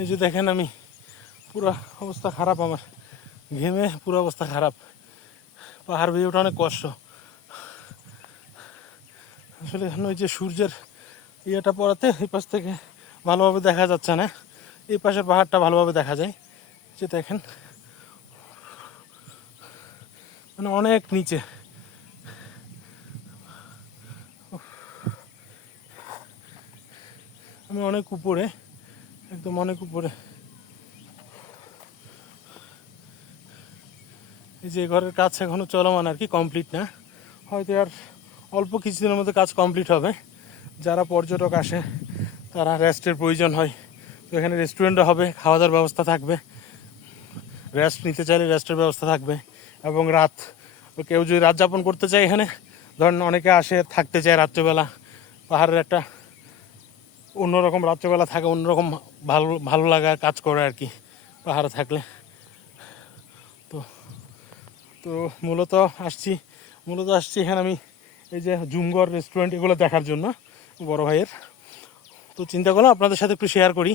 এই যে দেখেন আমি পুরো অবস্থা খারাপ, আমার ঘেমে পুরো অবস্থা খারাপ। পাহাড় বেয়ে ওঠা অনেক কষ্ট আসলে। এখন ওই যে সূর্যের ইয়েটা পড়াতে এই পাশ থেকে ভালোভাবে দেখা যাচ্ছে না, এই পাশের পাহাড়টা ভালোভাবে দেখা যায়। যে দেখেন মানে অনেক নিচে, আমি অনেক উপরে, একদম অনেক উপরে। এই যে ঘরের কাজ এখনো চলমান আর কি, কমপ্লিট না, হয়তো আর অল্প কিছুদিনের মধ্যে কাজ কমপ্লিট হবে। যারা পর্যটক আসে তারা রেস্টের প্রয়োজন হয়, তো এখানে রেস্টুরেন্টও হবে, খাওয়া দাওয়ার ব্যবস্থা থাকবে, রেস্ট নিতে চাইলে রেস্টের ব্যবস্থা থাকবে। এবং রাত, কেউ যদি রাত যাপন করতে চায় এখানে, ধরেন অনেকে আসে থাকতে চায় রাত্রেবেলা, পাহাড়ের একটা অন্যরকম রাত্রেবেলা থাকে, অন্যরকম ভালো ভালো লাগা কাজ করে আর কি পাহাড়ে থাকলে। তো তো মূলত আসছি এখানে আমি এই যে জুমগড় রেস্টুরেন্ট এগুলো দেখার জন্য বড় ভাইয়ের। তো চিন্তা করলাম আপনাদের সাথে একটু শেয়ার করি